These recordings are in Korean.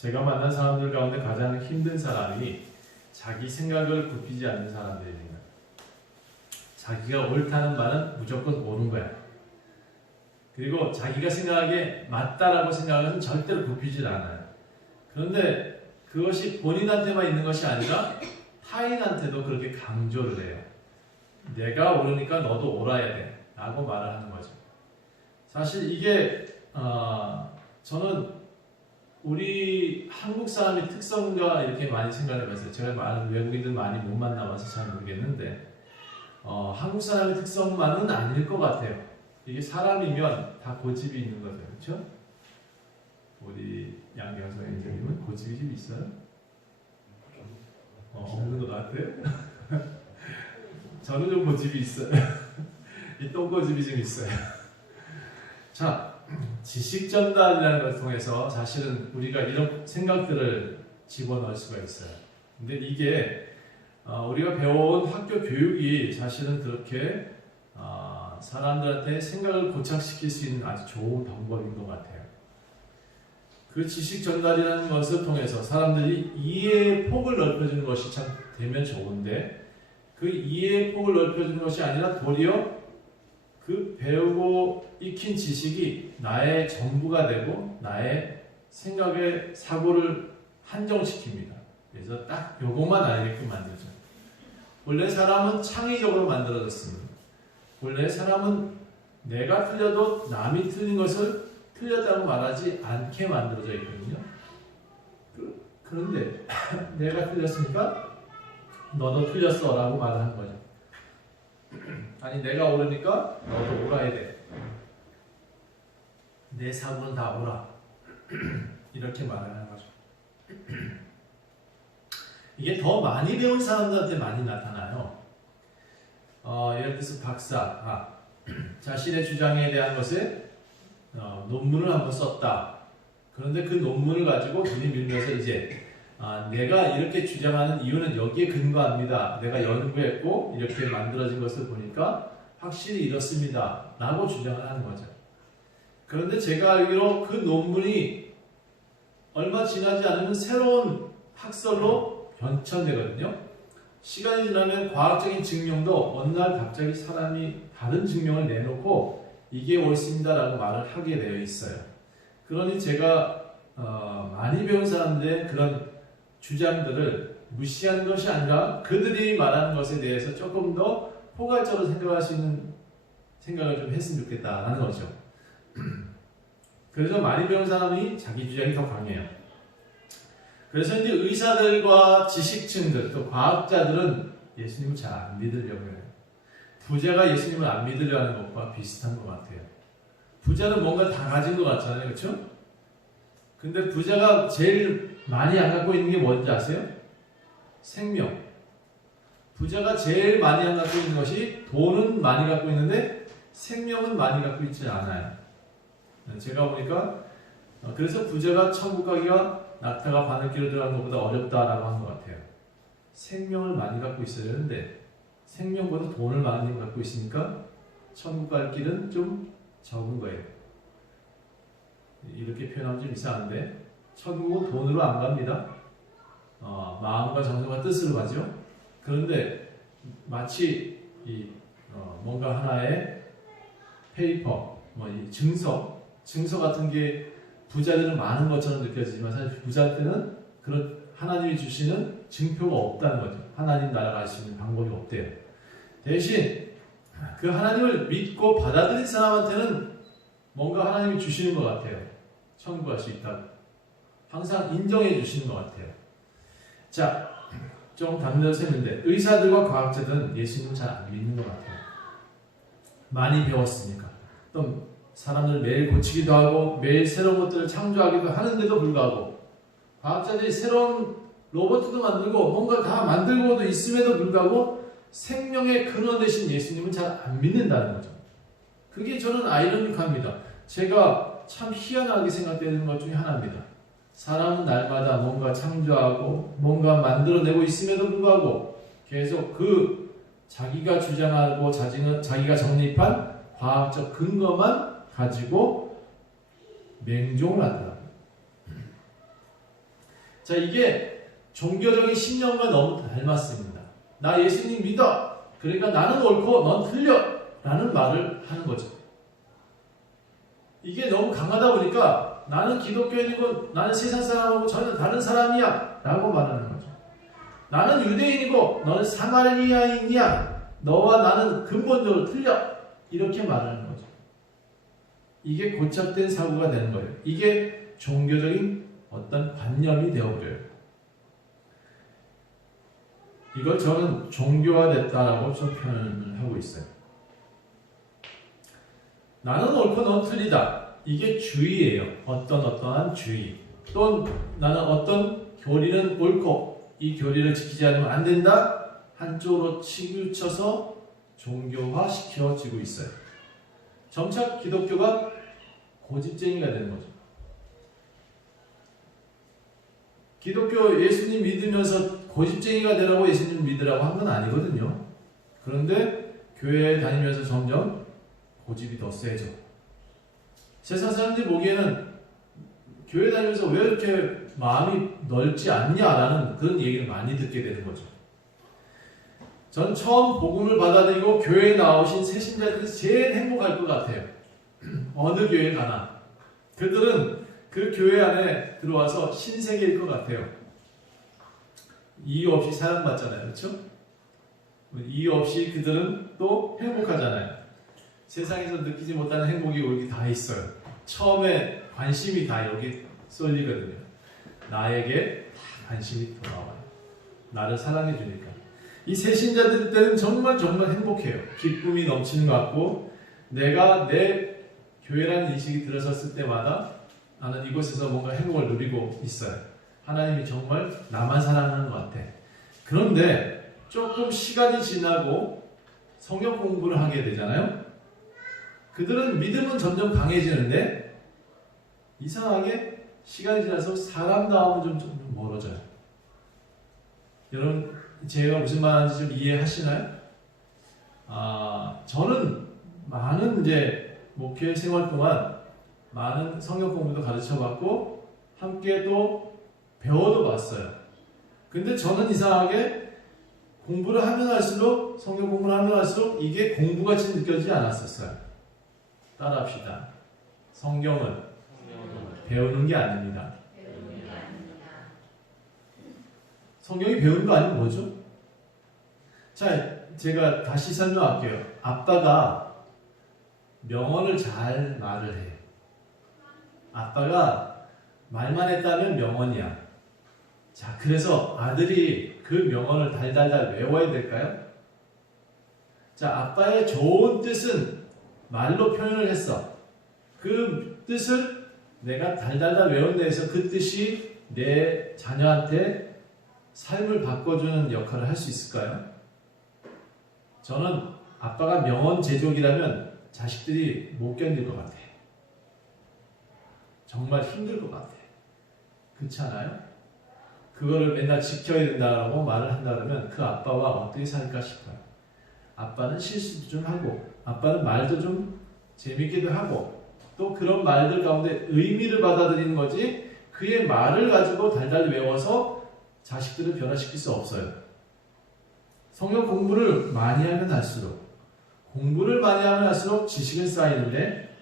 제가 만난 사람들 가운데 가장 힘든 사람이 자기 생각을 굽히지 않는 사람들입니다. 자기가 옳다는 말은 무조건 옳은 거야. 그리고 자기가 생각하기에 맞다라고 생각하면 절대로 굽히질 않아요. 그런데 그것이 본인한테만 있는 것이 아니라 타인한테도 그렇게 강조를 해요. 내가 옳으니까 너도 옳아야 돼 라고 말을 하는 거죠. 사실 이게 저는 우리 한국 사람의 특성과 이렇게 많이 생각을 해봤어요. 제가 많은 외국인들 많이 못 만나봐서 잘 모르겠는데 한국 사람의 특성만은 아닐 것 같아요. 이게 사람이면 다 고집이 있는 거죠. 그렇죠? 우리 양경 선생님은 고집이 좀 있어요? 없는 것 같아요? 저는 좀 고집이 있어요. 이 똥고집이 좀 있어요. 자, 지식 전달이라는 것을 통해서 사실은 우리가 이런 생각들을 집어넣을 수가 있어요. 근데 이게 우리가 배워온 학교 교육이 사실은 그렇게 사람들한테 생각을 고착시킬 수 있는 아주 좋은 방법인 것 같아요. 그 지식 전달이라는 것을 통해서 사람들이 이해의 폭을 넓혀주는 것이 참 되면 좋은데 그 이해의 폭을 넓혀주는 것이 아니라 도리어 그 배우고 익힌 지식이 나의 전부가 되고 나의 생각의 사고를 한정시킵니다. 그래서 딱 요것만 알게끔 만들죠. 원래 사람은 창의적으로 만들어졌습니다. 원래 사람은 내가 틀려도 남이 틀린 것을 틀렸다고 말하지 않게 만들어져 있거든요. 그런데 내가 틀렸으니까 너도 틀렸어 라고 말을 하는 거죠. 아니 내가 옳으니까 너도 옳아야 돼. 내 사고는 다 옳아. 이렇게 말을 하는 거죠. 이게 더 많이 배운 사람들한테 많이 나타나요. 예를 들어서 박사, 자신의 주장에 대한 것에 논문을 한번 썼다. 그런데 그 논문을 가지고 들이밀면서 이제 내가 이렇게 주장하는 이유는 여기에 근거합니다. 내가 연구했고 이렇게 만들어진 것을 보니까 확실히 이렇습니다. 라고 주장을 하는 거죠. 그런데 제가 알기로 그 논문이 얼마 지나지 않으면 새로운 학설로 변천되거든요. 시간이 지나면 과학적인 증명도 어느 날 갑자기 사람이 다른 증명을 내놓고 이게 옳습니다 라고 말을 하게 되어 있어요. 그러니 제가 많이 배운 사람들의 그런 주장들을 무시하는 것이 아니라 그들이 말하는 것에 대해서 조금 더 포괄적으로 생각할 수 있는 생각을 좀 했으면 좋겠다라는 거죠. 그래서 많이 배운 사람이 자기 주장이 더 강해요. 그래서 이제 의사들과 지식층들, 또 과학자들은 예수님을 잘 안 믿으려고 해요. 부자가 예수님을 안 믿으려 하는 것과 비슷한 것 같아요. 부자는 뭔가 다 가진 것 같잖아요. 그렇죠? 근데 부자가 제일 많이 안 갖고 있는 게 뭔지 아세요? 생명. 부자가 제일 많이 안 갖고 있는 것이 돈은 많이 갖고 있는데 생명은 많이 갖고 있지 않아요. 제가 보니까 그래서 부자가 천국 가기가 낙타가 바늘길로 들어가는 것보다 어렵다라고 한 것 같아요. 생명을 많이 갖고 있어야 되는데 생명보다 돈을 많이 갖고 있으니까 천국 갈 길은 좀 적은 거예요. 이렇게 표현하면 좀 이상한데 천국은 돈으로 안 갑니다. 마음과 정성과 뜻으로 가죠. 그런데 마치 뭔가 하나의 페이퍼, 이 증서 같은 게 부자들은 많은 것처럼 느껴지지만 사실 부자한테는 그런 하나님이 주시는 증표가 없다는 거죠. 하나님 나라 갈 수 있는 방법이 없대요. 대신 그 하나님을 믿고 받아들인 사람한테는 뭔가 하나님이 주시는 것 같아요. 천국 갈 수 있다고. 항상 인정해 주시는 것 같아요. 자, 좀 담대해서 했는데 의사들과 과학자들은 예수님을 잘 안 믿는 것 같아요. 많이 배웠으니까. 또 사람들을 매일 고치기도 하고 매일 새로운 것들을 창조하기도 하는데도 불구하고 과학자들이 새로운 로봇도 만들고 뭔가 다 만들고도 있음에도 불구하고 생명의 근원 되신 예수님은 잘 안 믿는다는 거죠. 그게 저는 아이러니합니다. 제가 참 희한하게 생각되는 것 중에 하나입니다. 사람은 날마다 뭔가 창조하고 뭔가 만들어내고 있음에도 불구하고 계속 그 자기가 주장하고 자기가 정립한 과학적 근거만 가지고 맹종을 하더라고요. 자, 이게 종교적인 신념과 너무 닮았습니다. 나 예수님 믿어. 그러니까 나는 옳고 넌 틀려. 라는 말을 하는 거죠. 이게 너무 강하다 보니까 나는 기독교인이고 나는 세상 사람하고 전혀 다른 사람이야. 라고 말하는 거죠. 나는 유대인이고 너는 사마리아인이야. 너와 나는 근본적으로 틀려. 이렇게 말하는 거죠. 이게 고착된 사고가 되는 거예요. 이게 종교적인 어떤 관념이 되어버려요. 이걸 저는 종교화됐다라고 좀 표현을 하고 있어요. 나는 옳고 넌 틀리다. 이게 주의예요. 어떠한 주의. 또 나는 어떤 교리는 옳고 이 교리를 지키지 않으면 안 된다. 한쪽으로 치우쳐서 종교화시켜지고 있어요. 점차 기독교가 고집쟁이가 되는 거죠. 기독교 예수님 믿으면서 고집쟁이가 되라고 예수님 믿으라고 한 건 아니거든요. 그런데 교회에 다니면서 점점 고집이 더 세죠. 세상 사람들이 보기에는 교회 다니면서 왜 이렇게 마음이 넓지 않냐라는 그런 얘기를 많이 듣게 되는 거죠. 전 처음 복음을 받아들이고 교회에 나오신 새신자들이 제일 행복할 것 같아요. 어느 교회에 가나. 그들은 그 교회 안에 들어와서 신세계일 것 같아요. 이유 없이 사랑받잖아요. 그렇죠? 이유 없이 그들은 또 행복하잖아요. 세상에서 느끼지 못하는 행복이 여기 다 있어요. 처음에 관심이 다 여기 쏠리거든요. 나에게 다 관심이 돌아와요. 나를 사랑해 주니까. 이 새신자들 때는 정말 행복해요. 기쁨이 넘치는 것 같고 내가 내 교회라는 인식이 들어섰을 때마다 나는 이곳에서 뭔가 행복을 누리고 있어요. 하나님이 정말 나만 사랑하는 것 같아. 그런데 조금 시간이 지나고 성경 공부를 하게 되잖아요. 그들은 믿음은 점점 강해지는데 이상하게 시간이 지나서 사람다움은 좀 멀어져요. 여러분 제가 무슨 말하는지 좀 이해하시나요? 저는 많은 이제 목회 생활 동안 많은 성경 공부도 가르쳐봤고 함께 또 배워도 봤어요. 근데 저는 이상하게 공부를 하면 할수록 성경 공부를 하면 할수록 이게 공부같이 느껴지지 않았었어요. 따라합시다. 성경은 배우는 게 아닙니다. 성경이 배우는 거 아니면 뭐죠? 자, 제가 다시 설명할게요. 아빠가 명언을 잘 말을 해요. 아빠가 말만 했다면 명언이야. 자, 그래서 아들이 그 명언을 달달달 외워야 될까요? 자, 아빠의 좋은 뜻은 말로 표현을 했어. 그 뜻을 내가 달달달 외운다 해서 그 뜻이 내 자녀한테 삶을 바꿔주는 역할을 할 수 있을까요? 저는 아빠가 명언 제조기라면 자식들이 못 견딜 것 같아. 정말 힘들 것 같아. 그렇지 않아요? 그거를 맨날 지켜야 된다고 말을 한다 그러면 그 아빠와 어떻게 살까 싶어요. 아빠는 실수도 좀 하고 아빠는 말도 좀 재밌기도 하고 또 그런 말들 가운데 의미를 받아들이는 거지 그의 말을 가지고 달달 외워서 자식들을 변화시킬 수 없어요. 성경 공부를 많이 하면 할수록 공부를 많이 하면 할수록 지식은 쌓이는데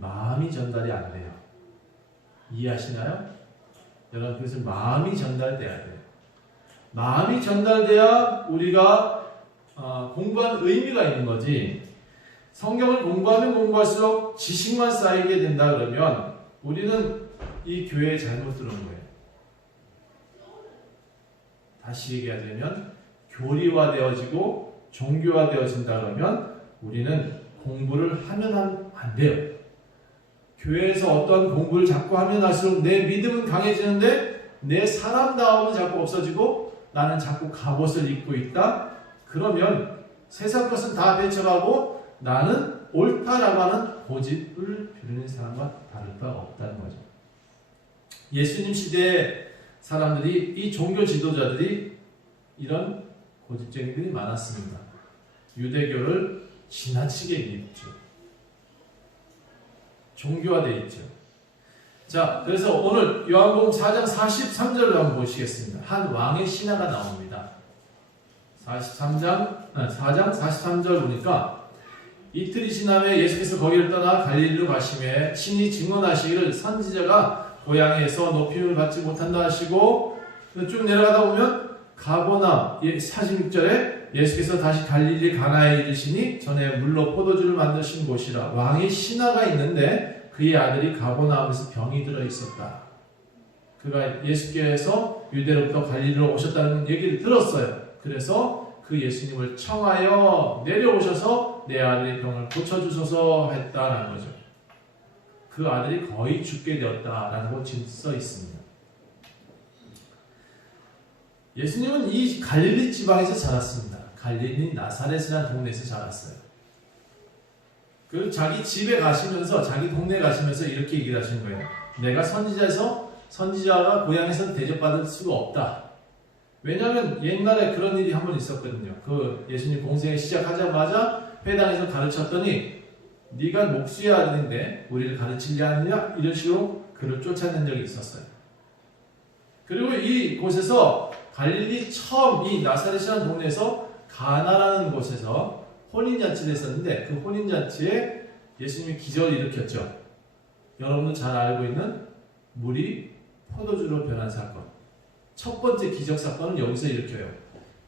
마음이 전달이 안 돼요. 이해하시나요? 여러분 그래서 마음이 전달돼야 돼요. 마음이 전달돼야 우리가 공부한 의미가 있는 거지. 성경을 공부하면 공부할수록 지식만 쌓이게 된다 그러면 우리는 이 교회에 잘못 들어온 거예요. 다시 얘기하자면 교리화되어지고 종교화되어진다 그러면 우리는 공부를 하면 안 돼요. 교회에서 어떤 공부를 자꾸 하면 할수록 내 믿음은 강해지는데 내 사람다움은 자꾸 없어지고 나는 자꾸 갑옷을 입고 있다. 그러면 세상 것은 다 배척하고 나는 옳다라고 하는 고집을 부리는 사람과 다를 바 없다는 거죠. 예수님 시대의 사람들이 이 종교 지도자들이 이런 고집쟁이들이 많았습니다. 유대교를 지나치게 믿죠. 종교화되어 있죠. 자, 그래서 오늘 요한복음 4장 43절을 한번 보시겠습니다. 한 왕의 신하가 나옵니다. 4장 43절 보니까 이틀이 지남에 예수께서 거기를 떠나 갈릴리로 가시매 친히 증언하시기를 선지자가 고향에서 높임을 받지 못한다 하시고, 쭉 내려가다 보면 가버나움 46절에 예수께서 다시 갈릴리 가나에 이르시니 전에 물로 포도주를 만드신 곳이라. 왕의 신하가 있는데 그의 아들이 가버나움에서 병이 들어 있었다. 그가 예수께서 유대로부터 갈릴리로 오셨다는 얘기를 들었어요. 그래서 그 예수님을 청하여 내려오셔서 내 아들의 병을 고쳐주소서 했다는 거죠. 그 아들이 거의 죽게 되었다라고 지금 써 있습니다. 예수님은 이 갈릴리 지방에서 자랐습니다. 갈릴리 나사렛이라는 동네에서 자랐어요. 그 자기 집에 가시면서, 자기 동네에 가시면서 이렇게 얘기를 하신 거예요. 내가 선지자가 고향에서 대접받을 수가 없다. 왜냐하면 옛날에 그런 일이 한 번 있었거든요. 그 예수님 공생을 시작하자마자 회당에서 가르쳤더니 네가 목수의 아들인데 우리를 가르치지 않느냐? 이런 식으로 그를 쫓아낸 적이 있었어요. 그리고 이 곳에서 갈릴리 처음 이 나사렛이라는 동네에서 가나라는 곳에서 혼인잔치를 했었는데 그 혼인잔치에 예수님이 기적을 일으켰죠. 여러분도 잘 알고 있는 물이 포도주로 변한 사건. 첫 번째 기적 사건은 여기서 일으켜요.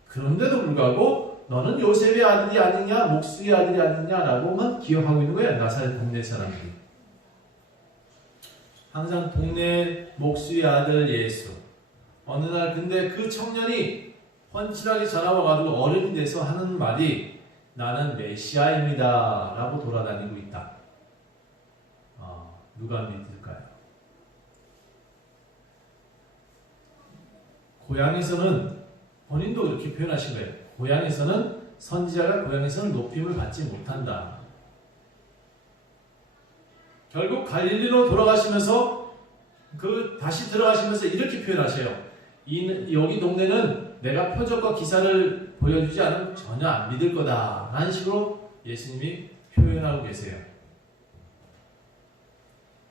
그런데도 불구하고 너는 요셉의 아들이 아니냐, 목수의 아들이 아니냐라고만 기억하고 있는 거예요. 나사렛 동네 사람들이. 항상 동네 목수의 아들 예수. 어느 날 근데 그 청년이 훤칠하게 자라와가지고 어른이 돼서 하는 말이 나는 메시아입니다 라고 돌아다니고 있다. 누가 믿을까요? 고향에서는 본인도 이렇게 표현하신 거예요. 고향에서는 선지자가 고향에서는 높임을 받지 못한다. 결국 갈릴리로 돌아가시면서 다시 들어가시면서 이렇게 표현하세요. 여기 동네는 내가 표적과 기사를 보여주지 않으면 전혀 안 믿을 거다 라는 식으로 예수님이 표현하고 계세요.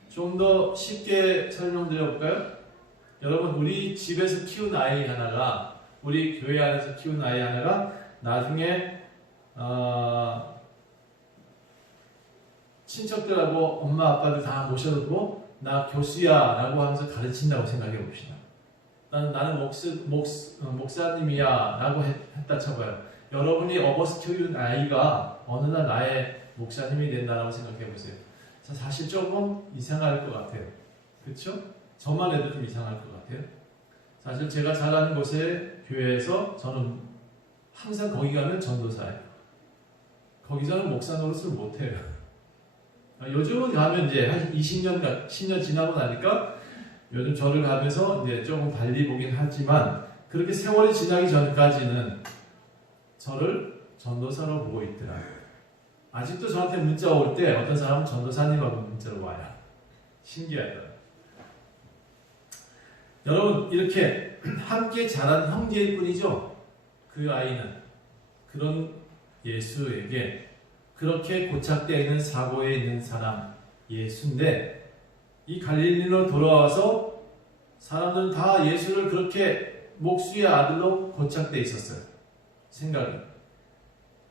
좀 더 쉽게 설명드려 볼까요? 여러분, 우리 집에서 키운 아이 하나가, 우리 교회 안에서 키운 아이 하나가 나중에 친척들하고 엄마 아빠들 다 모셔놓고 나 교수야 라고 하면서 가르친다고 생각해 봅시다. 나는 목사님이야 라고 했다 쳐봐요. 여러분이 업어서 키운 아이가 어느 날 나의 목사님이 된다라고 생각해 보세요. 사실 조금 이상할 것 같아요. 그렇죠? 저만 해도 좀 이상할 것 같아요. 사실 제가 자라는 곳에 교회에서 저는 항상 거기 가면 전도사예요. 거기서는 목사 노릇을 못해요. 요즘은 가면 이제 한 10년 지나고 나니까 요즘 저를 가면서 이제 조금 달리 보긴 하지만 그렇게 세월이 지나기 전까지는 저를 전도사로 보고 있더라고요. 아직도 저한테 문자 올 때 어떤 사람은 전도사님하고 문자로 와요. 신기하더라고요. 여러분, 이렇게 함께 자란 형제일 뿐이죠. 그 아이는 그런 예수에게 그렇게 고착되어 있는 사고에 있는 사람 예수인데, 이 갈릴리로 돌아와서 사람들은 다 예수를 그렇게 목수의 아들로 고착되어 있었어요. 생각이.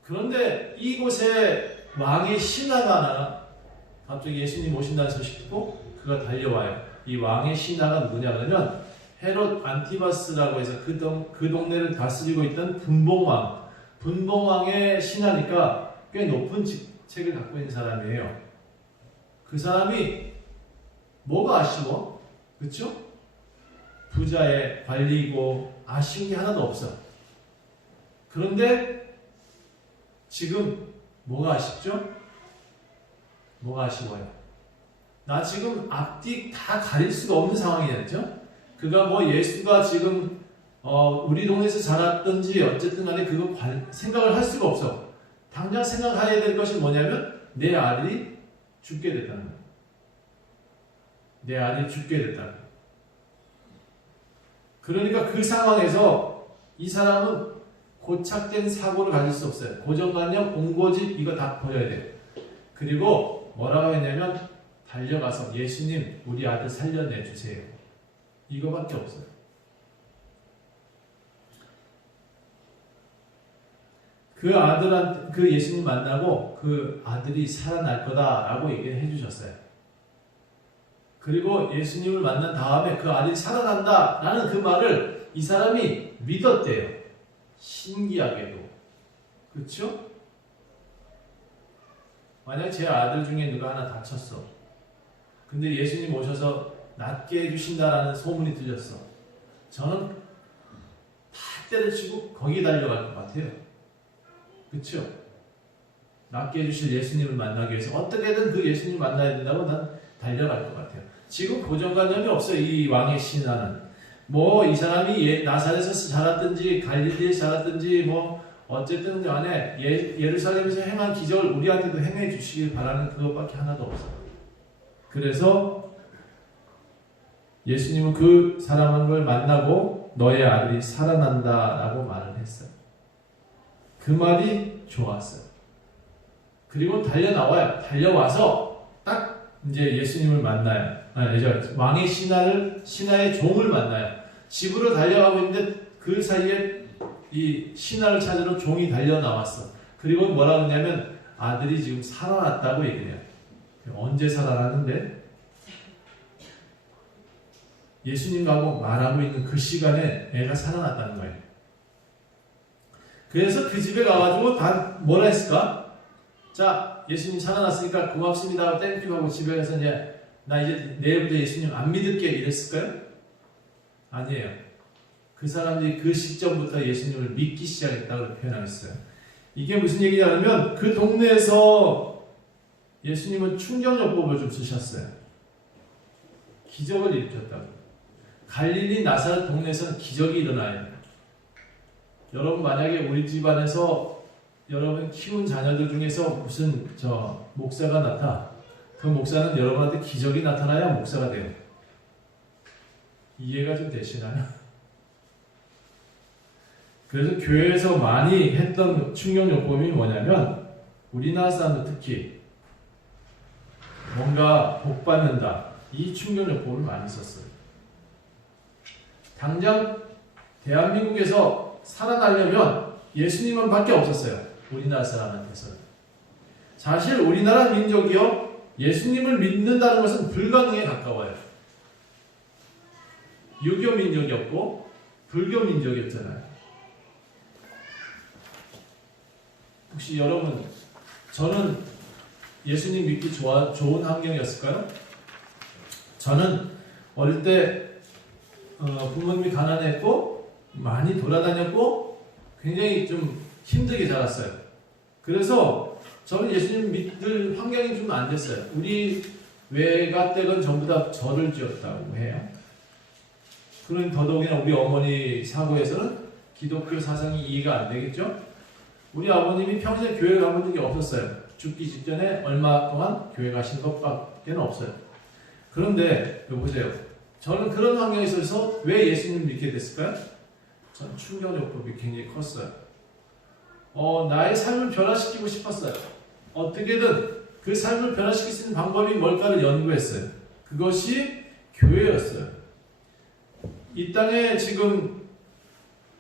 그런데 이곳에 왕의 신하가 하나 갑자기 예수님 오신다는 소식 듣고 그가 달려와요. 이 왕의 신하가 누구냐 그러면 헤롯 안티바스라고 해서 그 동네를 다스리고 있던 분봉왕의 신하니까 꽤 높은 직책을 갖고 있는 사람이에요. 그 사람이 뭐가 아쉬워? 그렇죠? 부자의 관리이고 아쉬운 게 하나도 없어. 그런데 지금 뭐가 아쉽죠? 뭐가 아쉬워요? 나 지금 앞뒤 다 가릴 수가 없는 상황이었죠? 그가 뭐 예수가 지금 우리 동네에서 자랐든지 어쨌든 간에 그거 생각을 할 수가 없어. 당장 생각해야 될 것이 뭐냐면 내 아들이 죽게 됐다는 거예요. 내 아들이 죽게 됐다는 거예요. 그러니까 그 상황에서 이 사람은 고착된 사고를 가질 수 없어요. 고정관념, 공고집 이거 다 버려야 돼요. 그리고 뭐라고 했냐면 달려가서 예수님 우리 아들 살려내주세요. 이거밖에 없어요. 그 예수님 만나고 그 아들이 살아날 거다라고 얘기를 해주셨어요. 그리고 예수님을 만난 다음에 그 아들이 살아난다라는 그 말을 이 사람이 믿었대요. 신기하게도. 그렇죠? 만약 제 아들 중에 누가 하나 다쳤어. 근데 예수님 오셔서 낫게 해주신다라는 소문이 들렸어. 저는 다 때려치고 거기에 달려갈 것 같아요. 그렇죠? 낫게 해주실 예수님을 만나기 위해서 어떻게든 그 예수님을 만나야 된다고 난 달려갈 것 같아요. 지금 고정관념이 없어요. 이 왕의 신하는. 뭐 이 사람이 나사렛에서 자랐든지 갈릴리에서 자랐든지 뭐 어쨌든 간에 예루살렘에서 행한 기적을 우리한테도 행해 주시길 바라는 그것밖에 하나도 없어요. 그래서 예수님은 그 사람을 만나고 너의 아들이 살아난다라고 말을 했어요. 그 말이 좋았어요. 그리고 달려나와요. 달려와서 딱 이제 예수님을 만나요. 왕의 신하의 종을 만나요. 집으로 달려가고 있는데 그 사이에 이 신하를 찾으러 종이 달려나왔어. 그리고 뭐라 그러냐면 아들이 지금 살아났다고 얘기해요. 언제 살아났는데? 예수님하고 말하고 있는 그 시간에 애가 살아났다는 거예요. 그래서 그 집에 가가지고 다 뭐라 했을까? 자, 예수님 살아났으니까 고맙습니다. 땡큐 하고 집에 가서 이제 나 이제 내일부터 예수님 안 믿을게 이랬을까요? 아니에요. 그 사람들이 그 시점부터 예수님을 믿기 시작했다고 표현하고 있어요. 이게 무슨 얘기냐면 그 동네에서 예수님은 충격요법을 좀 쓰셨어요. 기적을 일으켰다고. 갈릴리 나사렛 동네에서는 기적이 일어나요. 여러분 만약에 우리 집안에서 여러분 키운 자녀들 중에서 무슨 목사가 그 목사는 여러분한테 기적이 나타나야 목사가 돼요. 이해가 좀 되시나요? 그래서 교회에서 많이 했던 충격요법이 뭐냐면 우리나라 사람들 특히 뭔가 복받는다 이 충격요법을 많이 썼어요. 당장 대한민국에서 살아나려면 예수님은 밖에 없었어요. 우리나라 사람한테서는. 사실 우리나라 민족이요 예수님을 믿는다는 것은 불가능에 가까워요. 유교 민족이었고 불교 민족이었잖아요. 혹시 여러분 저는 예수님 믿기 좋은 환경이었을까요? 저는 어릴 때 부모님이 가난했고 많이 돌아다녔고 굉장히 좀 힘들게 자랐어요. 그래서 저는 예수님 믿을 환경이 좀 안 됐어요. 우리 외가댁은 전부 다 절을 지었다고 해요. 그런 더더욱이나 우리 어머니 사고에서는 기독교 사상이 이해가 안 되겠죠? 우리 아버님이 평생 교회 가본 적이 없었어요. 죽기 직전에 얼마 동안 교회 가신 것밖에 없어요. 그런데 보세요. 저는 그런 환경에 있어서 왜 예수님을 믿게 됐을까요? 저는 충격요법이 굉장히 컸어요. 나의 삶을 변화시키고 싶었어요. 어떻게든 그 삶을 변화시킬 수 있는 방법이 뭘까를 연구했어요. 그것이 교회였어요. 이 땅에 지금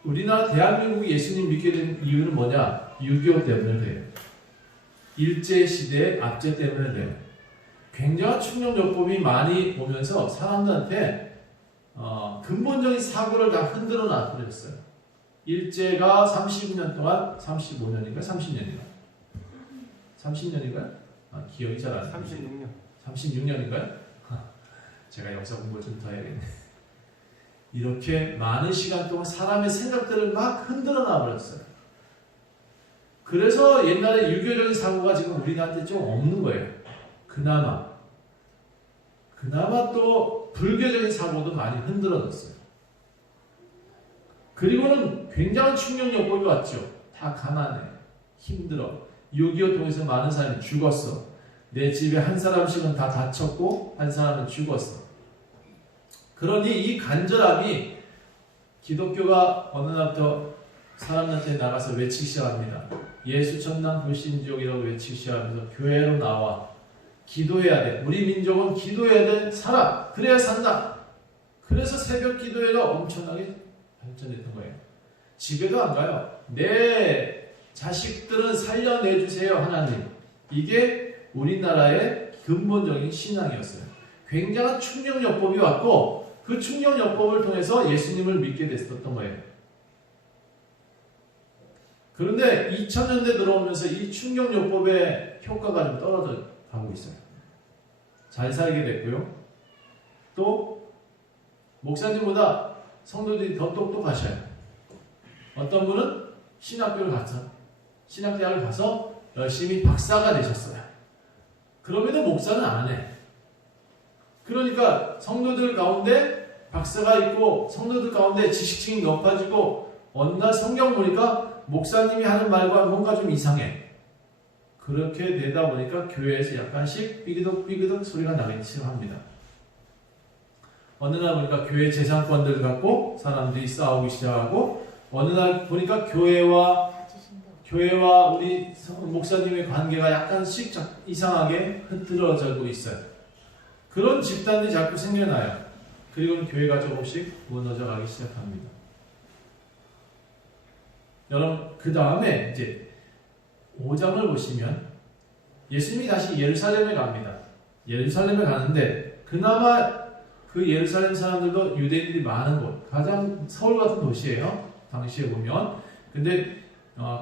우리나라 대한민국이 예수님 믿게 된 이유는 뭐냐? 6.25 때문에 돼요. 일제시대의 압제 때문에 돼요. 굉장한 충격요법이 많이 오면서 사람들한테 근본적인 사고를 다 흔들어 놔버렸어요. 일제가 35년 동안 35년인가 30년인가 30년인가요? 기억이 잘 안 나요. 36년. 36년인가요? 제가 역사 공부를 좀 더 해야겠네. 이렇게 많은 시간 동안 사람의 생각들을 막 흔들어 놔버렸어요. 그래서 옛날에 유교적인 사고가 지금 우리나라한테 좀 없는 거예요. 그나마 또 불교적인 사고도 많이 흔들어졌어요. 그리고는 굉장한 충격요법이 왔죠. 다 가난해, 힘들어. 6.25 통해서 많은 사람이 죽었어. 내 집에 한 사람씩은 다 다쳤고 한 사람은 죽었어. 그러니 이 간절함이 기독교가 어느 날부터 사람한테 나가서 외치기 시작합니다. 예수 천당 불신지옥이라고 외치기 시작하면서 교회로 나와. 기도해야 돼. 우리 민족은 기도해야 돼. 살아. 그래야 산다. 그래서 새벽 기도회가 엄청나게 발전했던 거예요. 집에도 안 가요. 내 자식들은 살려내주세요, 하나님. 이게 우리나라의 근본적인 신앙이었어요. 굉장한 충격요법이 왔고 그 충격요법을 통해서 예수님을 믿게 됐었던 거예요. 그런데 2000년대 들어오면서 이 충격요법의 효과가 좀 떨어져 가고 있어요. 잘 살게 됐고요. 또 목사님보다 성도들이 더 똑똑하셔요. 어떤 분은 신학대학을 가서 열심히 박사가 되셨어요. 그럼에도 목사는 안 해. 그러니까 성도들 가운데 박사가 있고 성도들 가운데 지식층이 높아지고 어느 날 성경 보니까 목사님이 하는 말과 뭔가 좀 이상해. 그렇게 되다 보니까 교회에서 약간씩 삐그덕 소리가 나기 시작합니다. 어느 날 보니까 교회 재산권들을 갖고 사람들이 싸우기 시작하고 어느 날 보니까 교회와 우리 목사님의 관계가 약간씩 이상하게 흐트러지고 있어요. 그런 집단들이 자꾸 생겨나요. 그리고 교회가 조금씩 무너져 가기 시작합니다. 여러분, 그 다음에 이제 5장을 보시면 예수님이 다시 예루살렘에 갑니다. 예루살렘에 가는데 그나마 그 예루살렘 사람들도 유대인들이 많은 곳, 가장 서울 같은 도시예요. 당시에 보면. 근데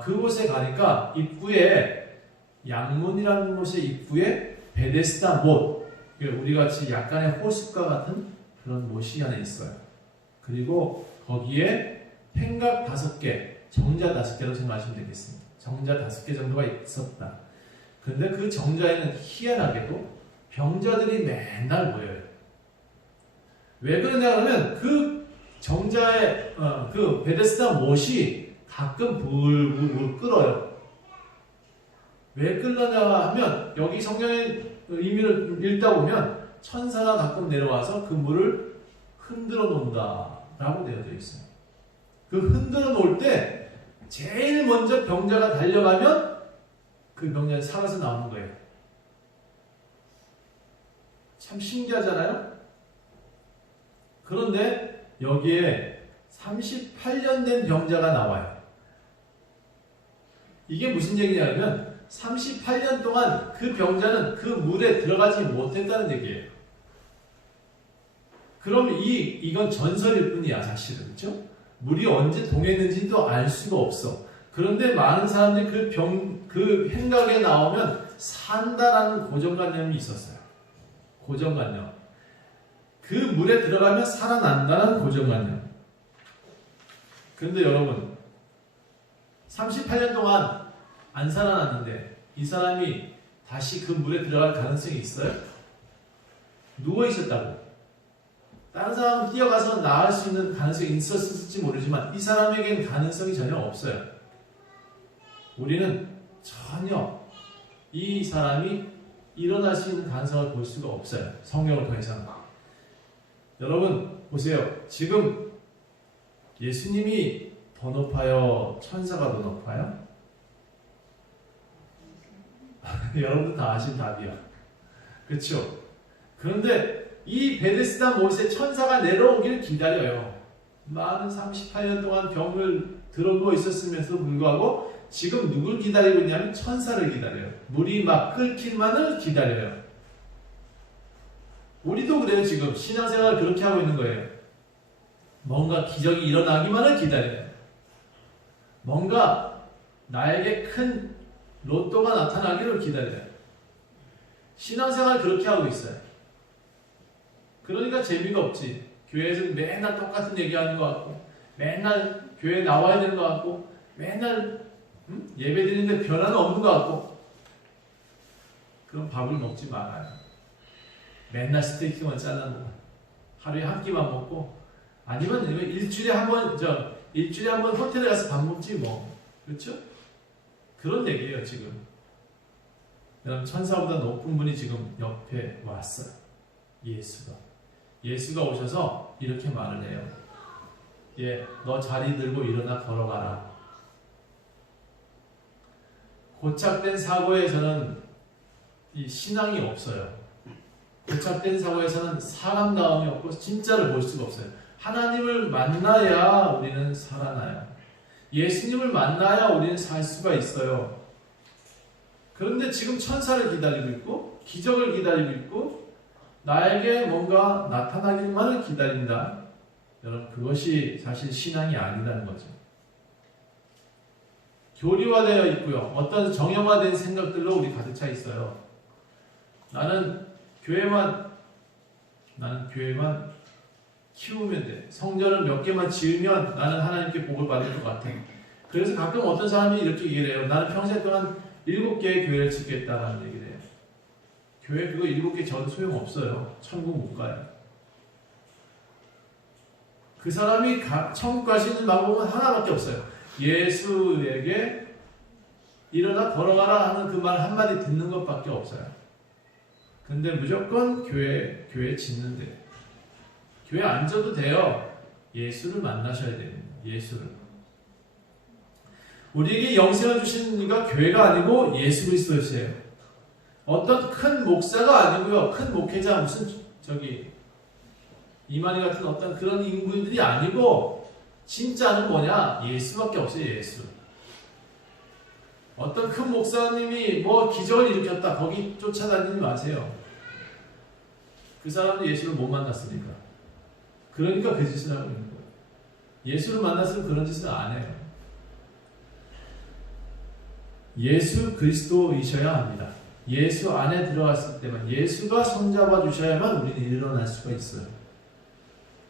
그곳에 가니까 입구에 양문이라는 곳의 입구에 베데스다 못, 우리 같이 약간의 호숫가 같은 그런 못이 하나 있어요. 그리고 거기에 팽각 5개, 정자 5개로 생각하시면 되겠습니다. 정자 5개 정도가 있었다. 그런데 그 정자에는 희한하게도 병자들이 맨날 모여요. 왜 그러냐 하면 그 정자의 그 베데스다 못이 가끔 불불 끓어요. 왜 끓느냐 하면 여기 성경의 의미를 읽다 보면 천사가 가끔 내려와서 그 물을 흔들어 놓는다라고 되어져 있어요. 그 흔들어 놓을 때 제일 먼저 병자가 달려가면 그 병자는 살아서 나오는 거예요. 참 신기하잖아요? 그런데 여기에 38년 된 병자가 나와요. 이게 무슨 얘기냐면 38년 동안 그 병자는 그 물에 들어가지 못했다는 얘기예요. 그럼 이건 전설일 뿐이야, 사실은. 그렇죠? 물이 언제 동했는지도 알 수가 없어. 그런데 많은 사람들이 그 행각에 나오면 산다라는 고정관념이 있었어요. 고정관념. 그 물에 들어가면 살아난다는 고정관념. 그런데 여러분, 38년 동안 안 살아났는데 이 사람이 다시 그 물에 들어갈 가능성이 있어요? 누워 있었다고. 다른 사람은 뛰어가서 나을 수 있는 가능성이 있었을지 모르지만 이 사람에게는 가능성이 전혀 없어요. 우리는 전혀 이 사람이 일어날 수 있는 가능성을 볼 수가 없어요. 성경을 통해서는. 여러분 보세요. 지금 예수님이 더 높아요? 천사가 더 높아요? 여러분도 다 아신 답이야. 그렇죠? 그런데 이 베데스다 못에 천사가 내려오기를 기다려요. 많은 38년 동안 병을 들어누워 있었으면서도 불구하고 지금 누굴 기다리고 있냐면 천사를 기다려요. 물이 막 끓기만을 기다려요. 우리도 그래요. 지금 신앙생활을 그렇게 하고 있는 거예요. 뭔가 기적이 일어나기만을 기다려요. 뭔가 나에게 큰 로또가 나타나기를 기다려요. 신앙생활을 그렇게 하고 있어요. 그러니까 재미가 없지. 교회에서 맨날 똑같은 얘기하는 것 같고 맨날 교회에 나와야 되는 것 같고 맨날 예배 드리는데 변화는 없는 것 같고 그럼 밥을 먹지 말아요. 맨날 스테이크만 잘라먹어. 하루에 한 끼만 먹고 아니면 일주일에 한 번 호텔에 가서 밥 먹지 뭐. 그렇죠? 그런 얘기예요 지금. 여러분 천사보다 높은 분이 지금 옆에 왔어요. 예수가 오셔서 이렇게 말을 해요. 예, 너 자리 들고 일어나 걸어가라. 고착된 사고에서는 이 신앙이 없어요. 고착된 사고에서는 사람다움이 없고 진짜를 볼 수가 없어요. 하나님을 만나야 우리는 살아나요. 예수님을 만나야 우리는 살 수가 있어요. 그런데 지금 천사를 기다리고 있고 기적을 기다리고 있고 나에게 뭔가 나타나기만을 기다린다. 여러분, 그것이 사실 신앙이 아니라는 거죠. 교리화되어 있고요. 어떤 정형화된 생각들로 우리 가득 차 있어요. 나는 교회만 키우면 돼. 성전을 몇 개만 지으면 나는 하나님께 복을 받을 것 같아. 그래서 가끔 어떤 사람이 이렇게 얘기를 해요. 나는 평생 동안 7개의 교회를 짓겠다라는 얘기를 해요. 교회 그거 7개 저도 소용없어요. 천국 못 가요. 그 사람이 천국 갈 수 있는 방법은 하나밖에 없어요. 예수에게 일어나 걸어가라 하는 그 말 한마디 듣는 것밖에 없어요. 근데 무조건 교회 짓는데 교회 앉아도 돼요. 예수를 만나셔야 됩니다. 예수를. 우리에게 영생을 주신 이가 교회가 아니고 예수 그리스도이세요. 어떤 큰 목사가 아니고요. 큰 목회자 무슨 이만희 같은 어떤 그런 인물들이 아니고 진짜는 뭐냐? 예수밖에 없어요. 예수. 어떤 큰 목사님이 뭐 기적을 일으켰다. 거기 쫓아다니지 마세요. 그 사람도 예수를 못 만났으니까. 그러니까 그 짓을 하고 있는 거예요. 예수를 만났으면 그런 짓을 안 해요. 예수 그리스도이셔야 합니다. 예수 안에 들어갔을 때만 예수가 손잡아 주셔야만 우리는 일어날 수가 있어요.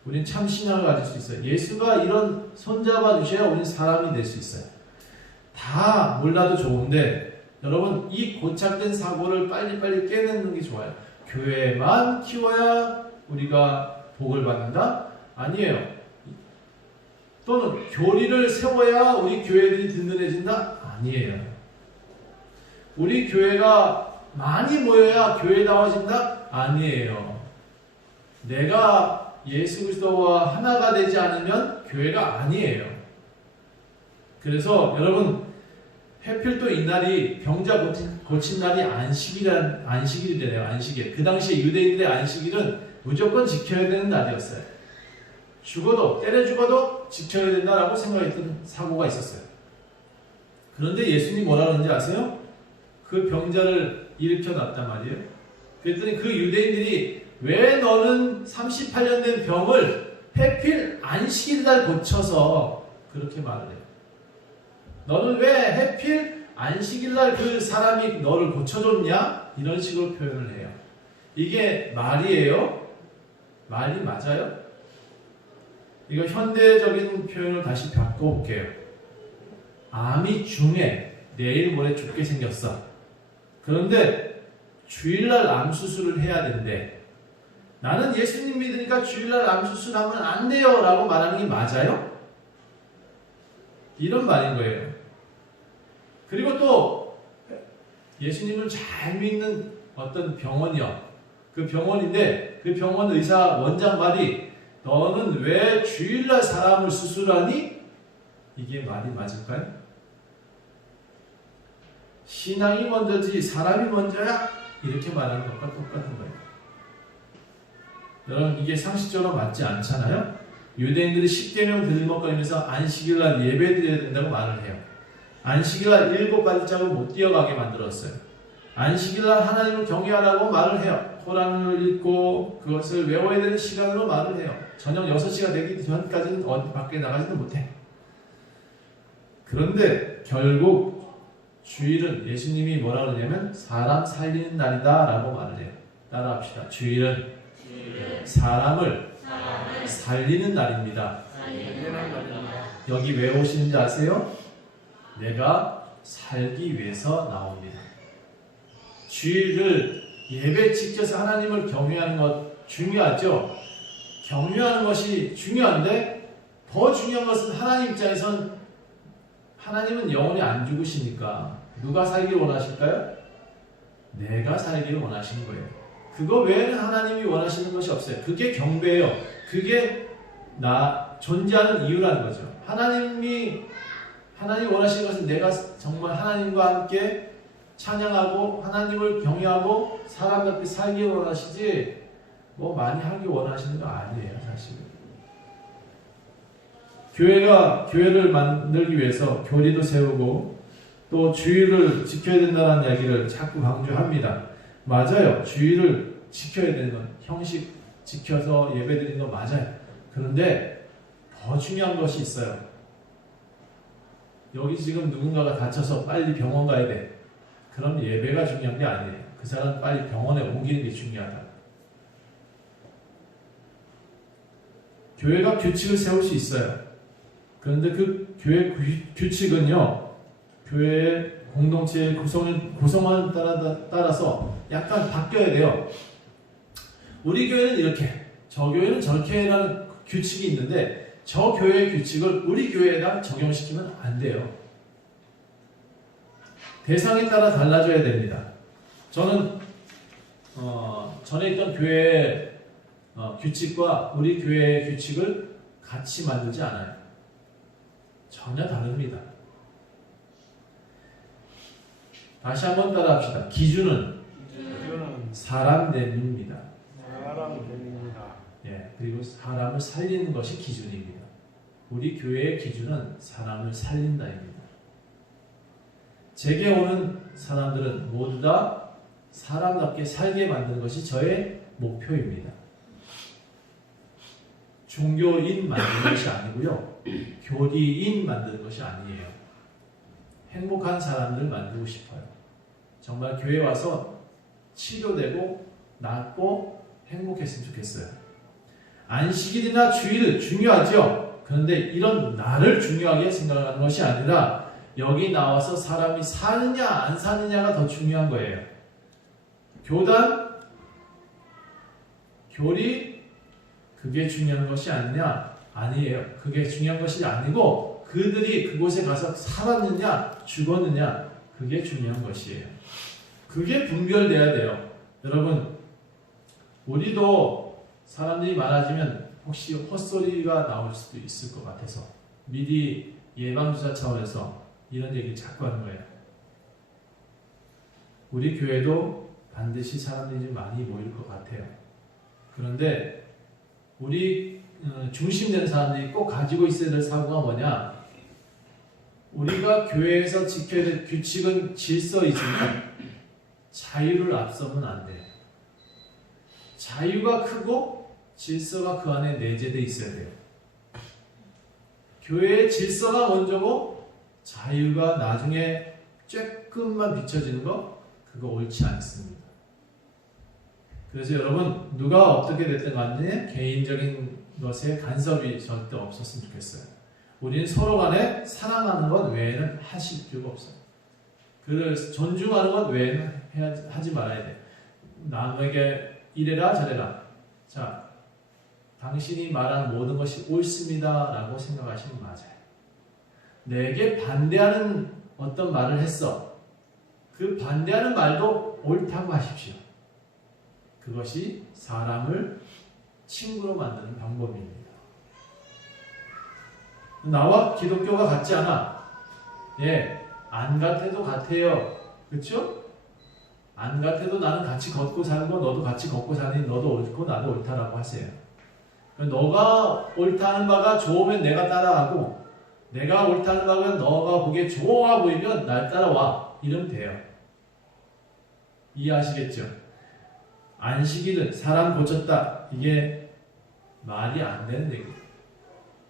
우리는 참 신앙을 가질 수 있어요. 예수가 이런 손잡아 주셔야 우리는 사람이 될 수 있어요. 다 몰라도 좋은데 여러분 이 고착된 사고를 빨리빨리 깨내는 게 좋아요. 교회만 키워야 우리가 복을 받는다? 아니에요. 또는 교리를 세워야 우리 교회들이 든든해진다? 아니에요. 우리 교회가 많이 모여야 교회다워진다? 아니에요. 내가 예수 그리스도와 하나가 되지 않으면 교회가 아니에요. 그래서 여러분 하필 또 이날이 병자 고친 날이 안식일이래요. 안식일. 그 당시에 유대인들의 안식일은 무조건 지켜야 되는 날이었어요. 때려 죽어도 지켜야 된다라고 생각했던 사고가 있었어요. 그런데 예수님이 뭐라 그러는지 아세요? 그 병자를 일으켜 놨단 말이에요. 그랬더니 그 유대인들이 왜 너는 38년 된 병을 하필 안식일 날 고쳐서 그렇게 말을 해요. 너는 왜 하필 안식일 날 그 사람이 너를 고쳐줬냐? 이런 식으로 표현을 해요. 이게 말이에요? 말이 맞아요? 이거 현대적인 표현을 다시 바꿔볼게요. 암이 중해. 내일 모레 죽게 생겼어. 그런데 주일날 암 수술을 해야 된대. 나는 예수님 믿으니까 주일날 암 수술하면 안 돼요 라고 말하는 게 맞아요? 이런 말인 거예요. 그리고 또 예수님을 잘 믿는 어떤 병원이요. 그 병원인데 그 병원 의사 원장 말이 너는 왜 주일날 사람을 수술하니? 이게 말이 맞을까요? 신앙이 먼저지 사람이 먼저야? 이렇게 말하는 것과 똑같은 거예요. 여러분 이게 상식적으로 맞지 않잖아요? 유대인들이 10계명 들먹거리면서 안식일날 예배드려야 된다고 말을 해요. 안식일날 7발자국 못 뛰어가게 만들었어요. 안식일날 하나님을 경외하라고 말을 해요. 코란을 읽고 그것을 외워야 되는 시간으로 말을 해요. 저녁 6시가 되기 전까지는 어디 밖에 나가지도 못해. 그런데 결국 주일은 예수님이 뭐라 그러냐면 사람 살리는 날이다 라고 말을 해요. 따라합시다. 주일은 사람을 살리는 날입니다. 여기 왜 오시는지 아세요? 내가 살기 위해서 나옵니다. 주일을 예배 지켜서 하나님을 경외하는 것 중요하죠? 경외하는 것이 중요한데 더 중요한 것은 하나님 입장에선 하나님은 영원히 안 죽으시니까 누가 살기를 원하실까요? 내가 살기를 원하시는 거예요. 그거 외에는 하나님이 원하시는 것이 없어요. 그게 경배예요. 그게 존재하는 이유라는 거죠. 하나님이 원하시는 것은 내가 정말 하나님과 함께 찬양하고 하나님을 경외하고 사람답게 살기 원하시지 뭐 많이 하기 원하시는 거 아니에요, 사실은. 교회를 만들기 위해서 교리도 세우고 또 주의를 지켜야 된다는 이야기를 자꾸 강조합니다. 맞아요. 주의를 지켜야 되는 건 형식 지켜서 예배드리는 건 맞아요. 그런데 더 중요한 것이 있어요. 여기 지금 누군가가 다쳐서 빨리 병원 가야 돼. 그럼 예배가 중요한 게 아니에요. 그 사람 빨리 병원에 옮기는 게 중요하다. 교회가 규칙을 세울 수 있어요. 그런데 그 교회 규칙은요, 교회의 공동체의 구성원에 따라서 약간 바뀌어야 돼요. 우리 교회는 이렇게, 저 교회는 저렇게라는 규칙이 있는데 저 교회의 규칙을 우리 교회에다 적용시키면 안 돼요. 대상에 따라 달라져야 됩니다. 저는 전에 있던 교회의 규칙과 우리 교회의 규칙을 같이 만들지 않아요. 전혀 다릅니다. 다시 한번 따라합시다. 기준은 사람 내입니다. 예, 그리고 사람을 살리는 것이 기준입니다. 우리 교회의 기준은 사람을 살린다입니다. 제게 오는 사람들은 모두 다 사람답게 살게 만드는 것이 저의 목표입니다. 종교인 만드는 것이 아니고요, 교리인 만드는 것이 아니에요. 행복한 사람들 만들고 싶어요. 정말 교회 와서 치료되고 낫고 행복했으면 좋겠어요. 안식일이나 주일 중요하죠. 그런데 이런 나를 중요하게 생각하는 것이 아니라 여기 나와서 사람이 사느냐 안 사느냐가 더 중요한 거예요. 교단, 교리, 그게 중요한 것이 아니냐? 아니에요. 그게 중요한 것이 아니고 그들이 그곳에 가서 살았느냐 죽었느냐, 그게 중요한 것이에요. 그게 분별돼야 돼요. 여러분, 우리도 사람들이 많아지면 혹시 헛소리가 나올 수도 있을 것 같아서 미리 예방주사 차원에서 이런 얘기를 자꾸 하는 거예요. 우리 교회도 반드시 사람들이 좀 많이 모일 것 같아요. 그런데 우리 중심되는 사람들이 꼭 가지고 있어야 될 사고가 뭐냐? 우리가 교회에서 지켜야 될 규칙은 질서이지만 자유를 앞서면 안 돼요. 자유가 크고 질서가 그 안에 내재되어 있어야 돼요. 교회의 질서가 먼저고 자유가 나중에 조금만 비춰지는 거, 그거 옳지 않습니다. 그래서 여러분, 누가 어떻게 됐든 간에 개인적인 것에 간섭이 절대 없었으면 좋겠어요. 우리는 서로 간에 사랑하는 것 외에는 하실 필요가 없어요. 그를 존중하는 것 외에는 하지 말아야 돼요. 남에게 이래라 저래라. 자, 당신이 말한 모든 것이 옳습니다 라고 생각하시면 맞아요. 내게 반대하는 어떤 말을 했어. 그 반대하는 말도 옳다고 하십시오. 그것이 사람을 친구로 만드는 방법입니다. 나와 기독교가 같지 않아. 예, 안 같아도 같아요. 그렇죠? 안 같아도 나는 같이 걷고 살고 너도 같이 걷고 사니 너도 옳고 나도 옳다라고 하세요. 너가 옳다는 바가 좋으면 내가 따라하고 내가 옳다는 바가 너가 보기에 좋아 보이면 날 따라와. 이러면 돼요. 이해하시겠죠? 안식일은 사람 고쳤다. 이게 말이 안 되는 얘기예요.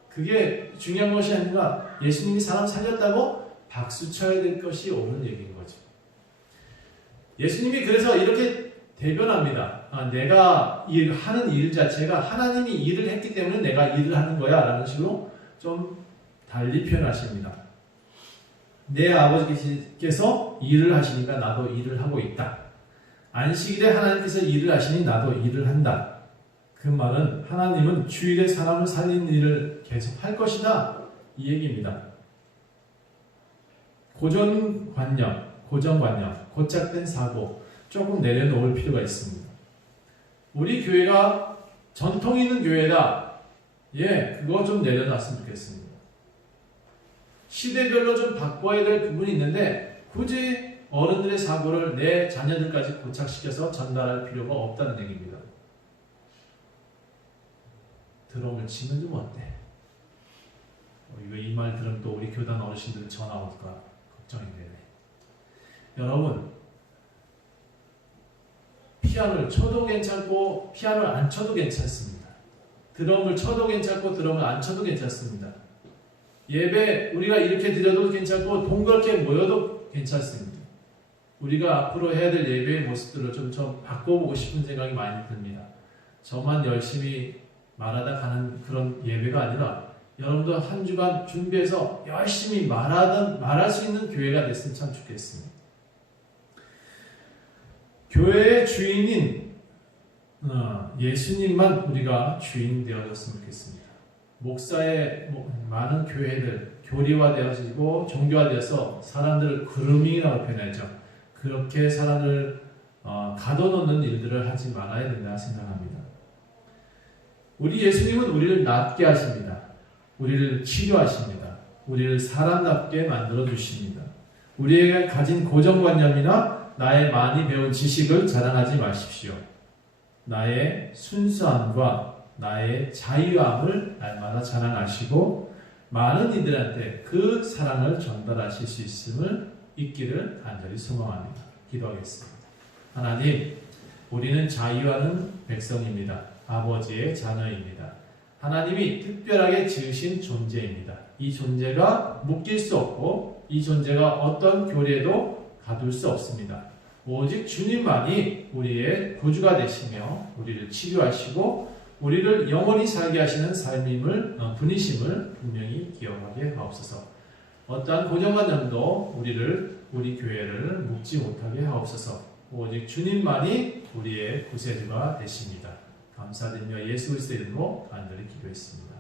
그게 중요한 것이 아니라 예수님이 사람 살렸다고 박수 쳐야 될 것이 옳은 얘기인 거죠. 예수님이 그래서 이렇게 대변합니다. 내가 하는 일 자체가 하나님이 일을 했기 때문에 내가 일을 하는 거야 라는 식으로 좀 달리 표현하십니다. 내 아버지께서 일을 하시니까 나도 일을 하고 있다. 안식일에 하나님께서 일을 하시니 나도 일을 한다. 그 말은 하나님은 주일에 사람을 살리는 일을 계속 할 것이다. 이 얘기입니다. 고정관념, 고착된 사고 조금 내려놓을 필요가 있습니다. 우리 교회가 전통 있는 교회다. 예, 그거 좀 내려놨으면 좋겠습니다. 시대별로 좀 바꿔야 될 부분이 있는데 굳이 어른들의 사고를 내 자녀들까지 고착시켜서 전달할 필요가 없다는 얘기입니다. 드럼을 치면 좀 어때? 이거 이 말 들으면 또 우리 교단 어르신들 전화 올까 걱정이 되네. 여러분, 피아노를 쳐도 괜찮고 피아노를 안 쳐도 괜찮습니다. 드럼을 쳐도 괜찮고 드럼을 안 쳐도 괜찮습니다. 예배 우리가 이렇게 드려도 괜찮고 동그랗게 모여도 괜찮습니다. 우리가 앞으로 해야 될 예배의 모습들을 좀 바꿔보고 싶은 생각이 많이 듭니다. 저만 열심히 말하다 가는 그런 예배가 아니라 여러분도 한 주간 준비해서 열심히 말할 수 있는 교회가 됐으면 참 좋겠습니다. 교회의 주인인 예수님만 우리가 주인 되어졌으면 좋겠습니다. 목사의 많은 교회들 교리화되어지고 종교화되어서 사람들을 그루밍이라고 표현하죠. 그렇게 사람을 가둬놓는 일들을 하지 말아야 된다 생각합니다. 우리 예수님은 우리를 낫게 하십니다. 우리를 치료하십니다. 우리를 사람답게 만들어 주십니다. 우리에게 가진 고정관념이나 나의 많이 배운 지식을 자랑하지 마십시오. 나의 순수함과 나의 자유함을 날마다 자랑하시고 많은 이들한테 그 사랑을 전달하실 수 있기를 간절히 소망합니다. 기도하겠습니다. 하나님, 우리는 자유하는 백성입니다. 아버지의 자녀입니다. 하나님이 특별하게 지으신 존재입니다. 이 존재가 묶일 수 없고 이 존재가 어떤 교리에도 가둘 수 없습니다. 오직 주님만이 우리의 구주가 되시며 우리를 치료하시고 우리를 영원히 살게 하시는 삶임을 분이심을 분명히 기억하게 하옵소서. 어떠한 고정관념도 우리 교회를 묶지 못하게 하옵소서. 오직 주님만이 우리의 구세주가 되십니다. 감사드리며 예수 그리스도의 이름으로 간절히 기도했습니다.